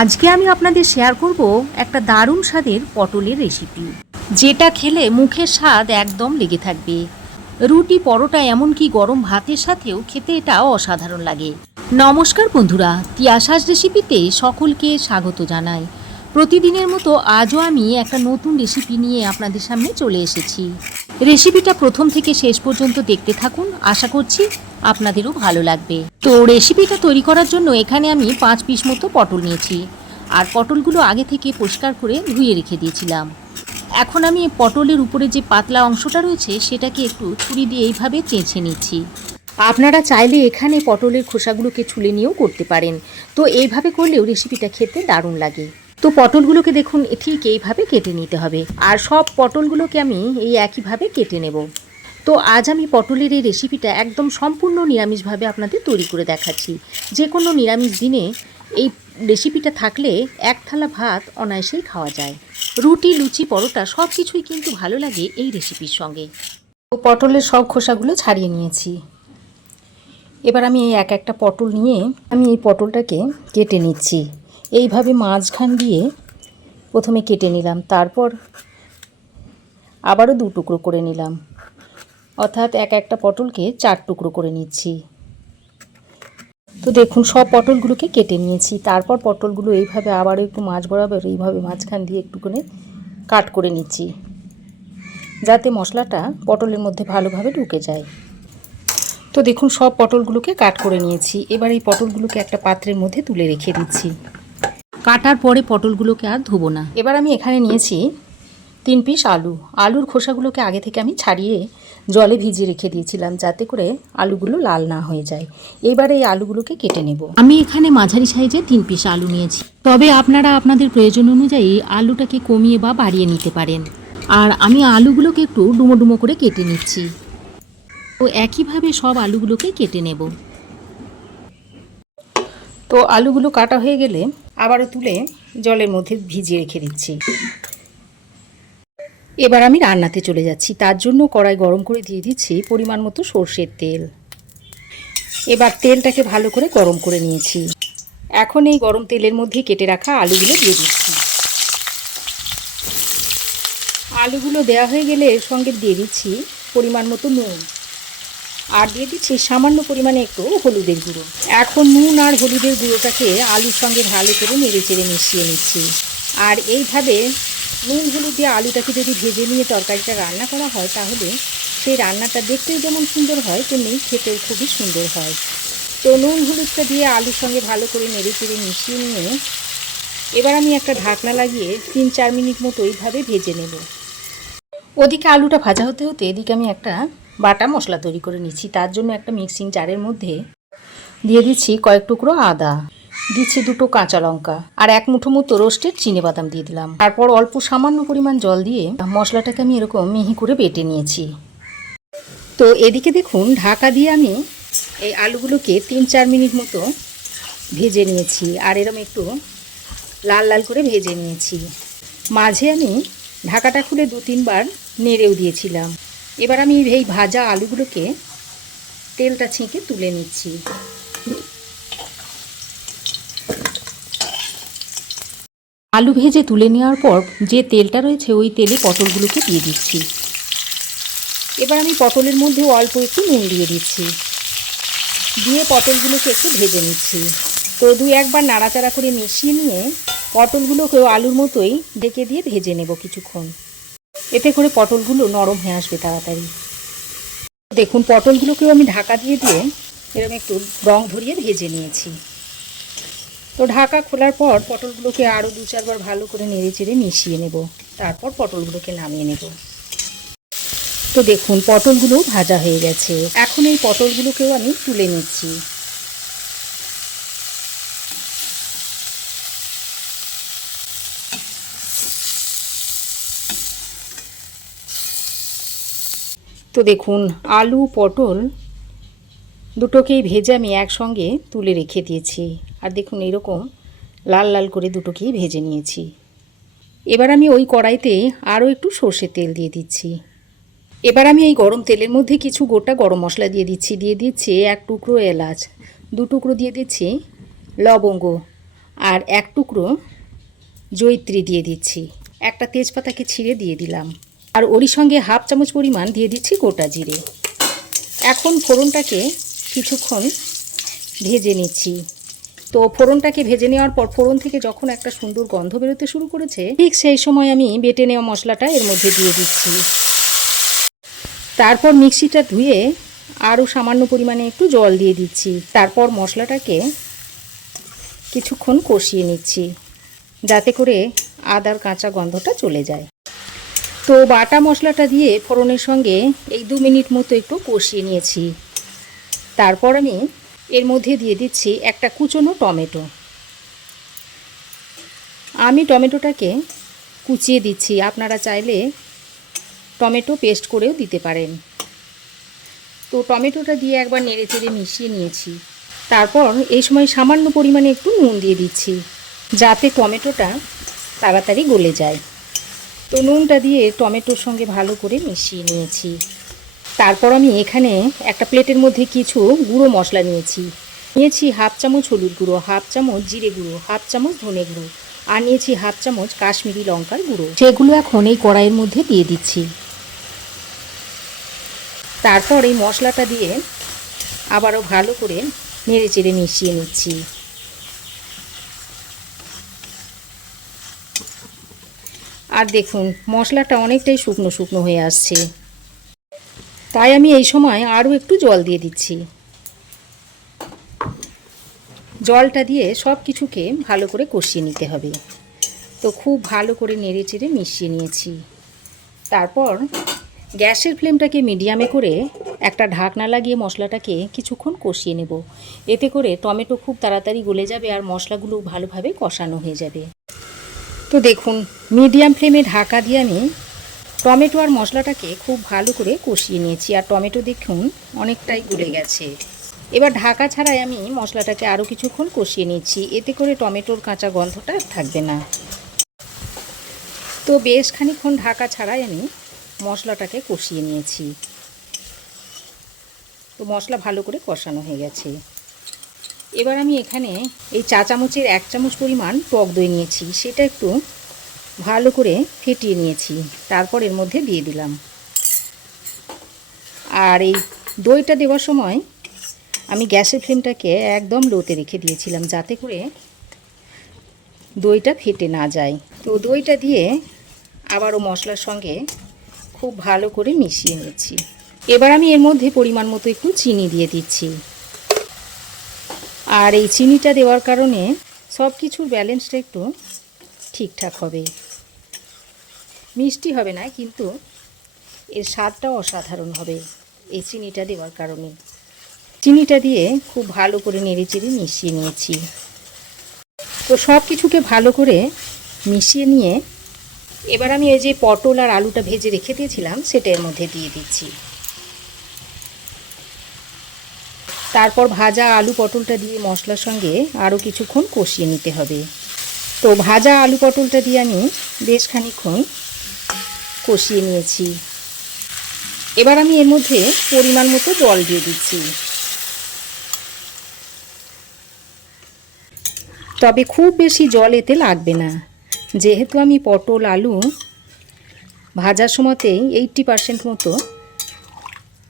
আজকে আমি আপনাদের শেয়ার করব একটা দারুণ স্বাদের পটলের রেসিপি, যেটা খেলে মুখের স্বাদ একদম লেগে থাকবে। রুটি, পরোটা, এমনকি গরম ভাতের সাথেও খেতে এটা অসাধারণ লাগে। নমস্কার বন্ধুরা, তিয়াসার রেসিপিতে সকলকে স্বাগত জানাই। প্রতিদিনের মতো আজও আমি একটা নতুন রেসিপি নিয়ে আপনাদের সামনে চলে এসেছি। রেসিপিটা প্রথম থেকে শেষ পর্যন্ত দেখতে থাকুন, আশা করছি আপনাদেরও ভালো লাগবে। তো রেসিপিটা তৈরি করার জন্য এখানে আমি 5 পিস মতো পটল নিয়েছি, আর পটলগুলো আগে থেকে পরিষ্কার করে ধুয়ে রেখে দিয়েছিলাম। এখন আমি পটলের উপরে যে পাতলা অংশটা রয়েছে সেটাকে একটু ছুরি দিয়ে এইভাবে চেঁচে নিচ্ছি। আপনারা চাইলে এখানে পটলের খোসাগুলোকে ছুলে নিয়েও করতে পারেন, তো এইভাবে করলেও রেসিপিটা খেতে দারুণ লাগে। তো পটলগুলোকে দেখুন ঠিক এইভাবে কেটে নিতে হবে, আর সব পটলগুলোকে আমি এই একইভাবে কেটে নেব। তো আজ আমি পটলের এই রেসিপিটা একদম সম্পূর্ণ নিরামিষভাবে আপনাদের তৈরি করে দেখাচ্ছি। যে কোনো নিরামিষ দিনে এই রেসিপিটা থাকলে এক থালা ভাত অনায়াসেই খাওয়া যায়। রুটি, লুচি, পরোটা সব কিছুই কিন্তু ভালো লাগে এই রেসিপির সঙ্গে। তো পটলের সব খোসাগুলো ছাড়িয়ে নিয়েছি। এবার আমি এই একটা পটল নিয়ে আমি এই পটলটাকে কেটে নিচ্ছি। এইভাবে মাঝখান দিয়ে প্রথমে কেটে নিলাম, তারপর আবারও 2 টুকরো করে নিলাম, অর্থাৎ একটা পটলকে 4 টুকরো করে নিচ্ছি। তো দেখুন সব পটলগুলোকে কেটে নিয়েছি, তারপর পটলগুলো এইভাবে আবারও একটু মাঝ বরাবর এইভাবে মাঝখান দিয়ে একটুখানি কাট করে নিচ্ছি, যাতে মশলাটা পটলের মধ্যে ভালোভাবে ঢুকে যায়। তো দেখুন সব পটলগুলোকে কাট করে নিয়েছি। এবার এই পটলগুলোকে একটা পাত্রের মধ্যে তুলে রেখে দিচ্ছি। কাটার পরে পটলগুলোকে আর ধুবো না। এবার আমি এখানে নিয়েছি 3 পিস আলু। আলুর খোসাগুলোকে আগে থেকে আমি ছাড়িয়ে জলে ভিজিয়ে রেখে দিয়েছিলাম, যাতে করে আলুগুলো লাল না হয়ে যায়। এবার এই আলুগুলোকে কেটে নেব। আমি এখানে মাঝারি সাইজে 3 পিস আলু নিয়েছি, তবে আপনারা আপনাদের প্রয়োজন অনুযায়ী আলুটাকে কমিয়ে বা বাড়িয়ে নিতে পারেন। আর আমি আলুগুলোকে একটু ডুমো ডুমো করে কেটে নিচ্ছি। তো একইভাবে সব আলুগুলোকে কেটে নেব। তো আলুগুলো কাটা হয়ে গেলে আবারও তুলে জলের মধ্যে ভিজিয়ে রেখে দিচ্ছি। এবার আমি রান্নাতে চলে যাচ্ছি। তার জন্য কড়াই গরম করে দিয়ে দিচ্ছি পরিমাণ মতো সর্ষের তেল। এবার তেলটাকে ভালো করে গরম করে নিয়েছি। এখন এই গরম তেলের মধ্যে কেটে রাখা আলুগুলো দিয়ে দিচ্ছি। আলুগুলো দেওয়া হয়ে গেলে এর সঙ্গে দিয়ে দিচ্ছি পরিমাণ মতো নুন, আর দিয়ে দিচ্ছি সামান্য পরিমাণে একটু হলুদের গুঁড়ো। এখন নুন আর হলুদের গুঁড়োটাকে আলুর সঙ্গে ভালো করে নেড়ে চেড়ে মিশিয়ে নিচ্ছি। আর এইভাবে নুন হলুদ দিয়ে আলুটাকে যদি ভেজে নিয়ে তরকারিটা রান্না করা হয়, তাহলে সেই রান্নাটা দেখতেও যেমন সুন্দর হয়, তেমনি খেতেও খুবই সুন্দর হয়। তো নুন হলুদটা দিয়ে আলুর সঙ্গে ভালো করে নেড়ে চেড়ে মিশিয়ে নিয়ে এবার আমি একটা ঢাকনা লাগিয়ে 3-4 মিনিট মতো এইভাবে ভেজে নেব। ওদিকে আলুটা ভাজা হতে হতে এদিকে আমি একটা বাটা মশলা তৈরি করে নিচ্ছি। তার জন্য একটা মিক্সিং জারের মধ্যে দিয়ে দিচ্ছি কয়েক টুকরো আদা, দিচ্ছি 2টো কাঁচা লঙ্কা, আর 1 মুঠো মতো রোস্টেড চিনেবাদাম দিয়ে দিলাম। তারপর অল্প সামান্য পরিমাণ জল দিয়ে মশলাটাকে আমি এরকম মিহি করে বেটে নিয়েছি। তো এদিকে দেখুন ঢাকা দিয়ে আমি এই আলুগুলোকে 3-4 মিনিট মতো ভেজে নিয়েছি, আর এরকম একটু লাল লাল করে ভেজে নিয়েছি। মাঝে আমি ঢাকাটা খুলে 2-3 বার নেড়েও দিয়েছিলাম। এবার আমি এই ভাজা আলুগুলোকে তেলটা ছেঁকে তুলে নিচ্ছি। আলু ভেজে তুলে নেওয়ার পর যে তেলটা রয়েছে ওই তেলে পটলগুলোকে দিয়ে দিচ্ছি। এবার আমি পটলের মধ্যে অল্প একটু নুন দিয়ে দিচ্ছি, দিয়ে পটলগুলোকে একটু ভেজে নিচ্ছি। তো 2-1 বার নাড়াচাড়া করে মিশিয়ে নিয়ে পটলগুলোকেও আলুর মতোই ঢেকে দিয়ে ভেজে নেব কিছুক্ষণ। এতে করে পটলগুলো নরম হয়ে আসবে তাড়াতাড়ি। দেখুন পটলগুলোকেও আমি ঢাকা দিয়ে দিয়ে এরকম একটু রং ধরিয়ে ভেজে নিয়েছি। তো ঢাকা খোলার পর পটলগুলোকে আরও 2-4 বার ভালো করে নেড়ে চেড়ে মিশিয়ে নেব, তারপর পটলগুলোকে নামিয়ে নেব। তো দেখুন পটলগুলো ভাজা হয়ে গেছে। এখন এই পটলগুলোকেও আমি তুলে নিচ্ছি। তো দেখুন আলু পটল দুটোকেই ভেজে আমি একসঙ্গে তুলে রেখে দিয়েছি, আর দেখুন এরকম লাল লাল করে দুটোকেই ভেজে নিয়েছি। এবার আমি ওই কড়াইতে আরও একটু সর্ষের তেল দিয়ে দিচ্ছি। এবার আমি এই গরম তেলের মধ্যে কিছু গোটা গরম মশলা দিয়ে দিচ্ছি। 1 টুকরো এলাচ, 2 টুকরো দিয়ে দিচ্ছি লবঙ্গ, আর এক টুকরো জয়িত্রী দিয়ে দিচ্ছি, একটা তেজপাতাকে ছিঁড়ে দিয়ে দিলাম, আর ওরই সঙ্গে হাফ চামচ পরিমাণ দিয়ে দিচ্ছি গোটা জিরে। এখন ফোড়নটাকে কিছুক্ষণ ভেজে নিচ্ছি। তো ফোড়নটাকে ভেজে নেওয়ার পর ফোড়ন থেকে যখন একটা সুন্দর গন্ধ বেরোতে শুরু করেছে, ঠিক সেই সময় আমি বেটে নেওয়া মশলাটা এর মধ্যে দিয়ে দিচ্ছি। তারপর মিক্সিটা ধুয়ে আরও সামান্য পরিমাণে একটু জল দিয়ে দিচ্ছি। তারপর মশলাটাকে কিছুক্ষণ কষিয়ে নিচ্ছি যাতে করে আদার কাঁচা গন্ধটা চলে যায়। তো বাটা মশলাটা দিয়ে ফোড়নের সঙ্গে এই 2 মিনিট মতো একটু কষিয়ে নিয়েছি। তারপর আমি এর মধ্যে দিয়ে দিচ্ছি একটা কুচনো টমেটো। আমি টমেটোটাকে কুচিয়ে দিচ্ছি, আপনারা চাইলে টমেটো পেস্ট করেও দিতে পারেন। তো টমেটোটা দিয়ে একবার নেড়ে চেড়ে মিশিয়ে নিয়েছি। তারপর এই সময় সামান্য পরিমাণে একটু নুন দিয়ে দিচ্ছি যাতে টমেটোটা তাড়াতাড়ি গলে যায়। তো নুনটা দিয়ে টমেটোর সঙ্গে ভালো করে মিশিয়ে নিয়েছি। তারপর আমি এখানে একটা প্লেটের মধ্যে কিছু গুঁড়ো মশলা নিয়েছি হাফ চামচ হলুদ গুঁড়ো, হাফ চামচ জিরে গুঁড়ো, হাফ চামচ ধনে গুঁড়ো, আর নিয়েছি হাফ চামচ কাশ্মীরি লঙ্কার গুঁড়ো। সেগুলো এখন এই কড়াইয়ের মধ্যে দিয়ে দিচ্ছি। তারপর এই মশলাটা দিয়ে আবারও ভালো করে নেড়ে চেড়ে মিশিয়ে নিচ্ছি। আর দেখুন মশলাটা অনেকটাই শুকনো শুকনো হয়ে আসছে, তাই আমি এই সময় আরও একটু জল দিয়ে দিচ্ছি। জলটা দিয়ে সব কিছুকে ভালো করে কষিয়ে নিতে হবে। তো খুব ভালো করে নেড়ে চেড়ে মিশিয়ে নিয়েছি। তারপর গ্যাসের ফ্লেমটাকে মিডিয়ামে করে একটা ঢাকনা লাগিয়ে মশলাটাকে কিছুক্ষণ কষিয়ে নেব। এতে করে টমেটো খুব তাড়াতাড়ি গলে যাবে আর মশলাগুলো ভালোভাবে কষানো হয়ে যাবে। তো দেখুন মিডিয়াম ফ্লেমে ঢাকা দিয়ে আমি টমেটো আর মশলাটাকে খুব ভালো করে কষিয়ে নিয়েছি। আর টমেটো দেখুন অনেকটাই গলে গেছে। এবার ঢাকা ছাড়াই আমি মশলাটাকে আরও কিছুক্ষণ কষিয়ে নিচ্ছি, এতে করে টমেটোর কাঁচা গন্ধটা থাকবে না। তো বেশ খানিকক্ষণ ঢাকা ছাড়াই আমি মশলাটাকে কষিয়ে নিয়েছি। তো মশলা ভালো করে কষানো হয়ে গেছে। এবার আমি এখানে এই চা চামচের 1 চামচ পরিমাণ টক দই নিয়েছি, সেটা একটু ভালো করে ফেটিয়ে নিয়েছি। তারপর এর মধ্যে দিয়ে দিলাম। আর এই দইটা দেওয়ার সময় আমি গ্যাসের ফ্লেমটাকে একদম লোতে রেখে দিয়েছিলাম যাতে করে দইটা ফেটে না যায়। তো দইটা দিয়ে আবারও মশলার সঙ্গে খুব ভালো করে মিশিয়ে নিচ্ছি। এবার আমি এর মধ্যে পরিমাণ মতো একটু চিনি দিয়ে দিচ্ছি। আর এই চিনিটা দেওয়ার কারণে সব কিছুর ব্যালেন্সটা একটু ঠিকঠাক হবে। মিষ্টি হবে না, কিন্তু এর স্বাদটাও অসাধারণ হবে এই চিনিটা দেওয়ার কারণে। চিনিটা দিয়ে খুব ভালো করে নেড়েচেড়ে মিশিয়ে নিয়েছি। তো সব কিছুকে ভালো করে মিশিয়ে নিয়ে এবার আমি এই যে পটল আর আলুটা ভেজে রেখে দিয়েছিলাম সেটা এর মধ্যে দিয়ে দিচ্ছি। তারপর ভাজা আলু পটলটা দিয়ে মশলার সঙ্গে আরও কিছুক্ষণ কষিয়ে নিতে হবে। তো ভাজা আলু পটলটা দিয়ে আমি বেশ খানিকক্ষণ কষিয়ে নিয়েছি। এবার আমি এর মধ্যে পরিমাণ মতো জল দিয়ে দিচ্ছি। তবে খুব বেশি জল এতে লাগবে না, যেহেতু আমি পটল আলু ভাজার সময়তেই 80% মতো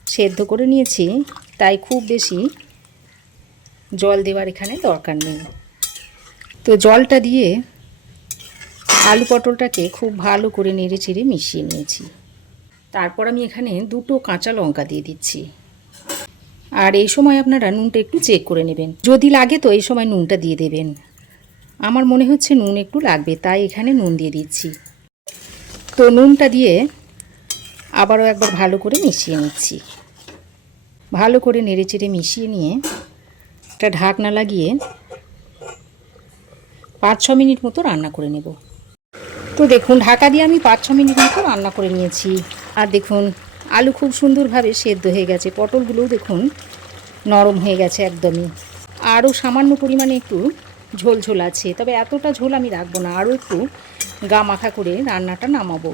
সেদ্ধ করে নিয়েছি, তাই খুব বেশি জল দেওয়ার এখানে দরকার নেই। তো জলটা দিয়ে আলু পটলটাকে খুব ভালো করে নেড়ে চেড়ে মিশিয়ে নিয়েছি। তারপর আমি এখানে 2টো কাঁচা লঙ্কা দিয়ে দিচ্ছি। আর এই সময় আপনারা নুনটা একটু চেক করে নেবেন, যদি লাগে তো এই সময় নুনটা দিয়ে দেবেন। আমার মনে হচ্ছে নুন একটু লাগবে, তাই এখানে নুন দিয়ে দিচ্ছি। তো নুনটা দিয়ে আবারও একবার ভালো করে মিশিয়ে নিচ্ছি। ভালো করে নেড়েচেড়ে মিশিয়ে নিয়ে একটা ঢাকনা লাগিয়ে 5-6 মিনিট মতো রান্না করে নেব। তো দেখুন ঢাকা দিয়ে আমি 5-6 মিনিট মতো রান্না করে নিয়েছি। আর দেখুন আলু খুব সুন্দরভাবে সেদ্ধ হয়ে গেছে, পটলগুলোও দেখুন নরম হয়ে গেছে একদমই। আরও সামান্য পরিমাণে একটু ঝোল ঝোল আছে, তবে এতটা ঝোল আমি রাখবো না, আরও একটু গা মাখা করে রান্নাটা নামাবো।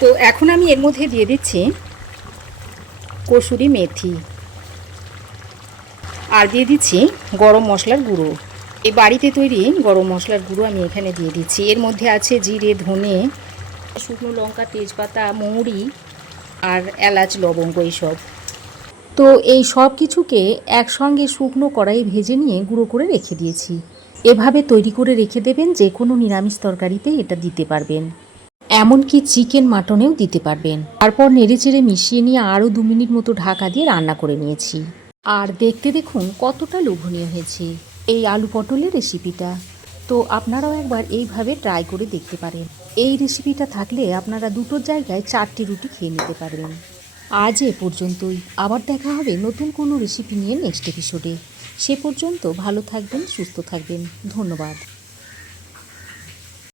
তো এখন আমি এর মধ্যে দিয়ে দিচ্ছি কসুরি মেথি, আর দিয়ে দিচ্ছি গরম মশলার গুঁড়ো। এই বাড়িতে তৈরি গরম মশলার গুঁড়ো আমি এখানে দিয়ে দিচ্ছি। এর মধ্যে আছে জিরে, ধনে, শুকনো লঙ্কা, তেজপাতা, মৌরি আর এলাচ, লবঙ্গ এইসব। তো এই সব কিছুকে একসঙ্গে শুকনো কড়াইয়ে ভেজে নিয়ে গুঁড়ো করে রেখে দিয়েছি। এভাবে তৈরি করে রেখে দেবেন, যে কোনো নিরামিষ তরকারিতে এটা দিতে পারবেন, এমনকি চিকেন মাটনেও দিতে পারবেন। তারপর নেড়েচেড়ে মিশিয়ে নিয়ে আরও 2 মিনিট মতো ঢাকা দিয়ে রান্না করে নিয়েছি। আর দেখতে দেখুন কতটা লোভনীয় হয়েছে এই আলু পটলের রেসিপিটা। তো আপনারাও একবার এইভাবে ট্রাই করে দেখতে পারেন। এই রেসিপিটা থাকলে আপনারা দুটোর জায়গায় 4টি রুটি খেয়ে নিতে পারবেন। আজ এ পর্যন্তই। আবার দেখা হবে নতুন কোনো রেসিপি নিয়ে নেক্সট এপিসোডে। সে পর্যন্ত ভালো থাকবেন, সুস্থ থাকবেন। ধন্যবাদ।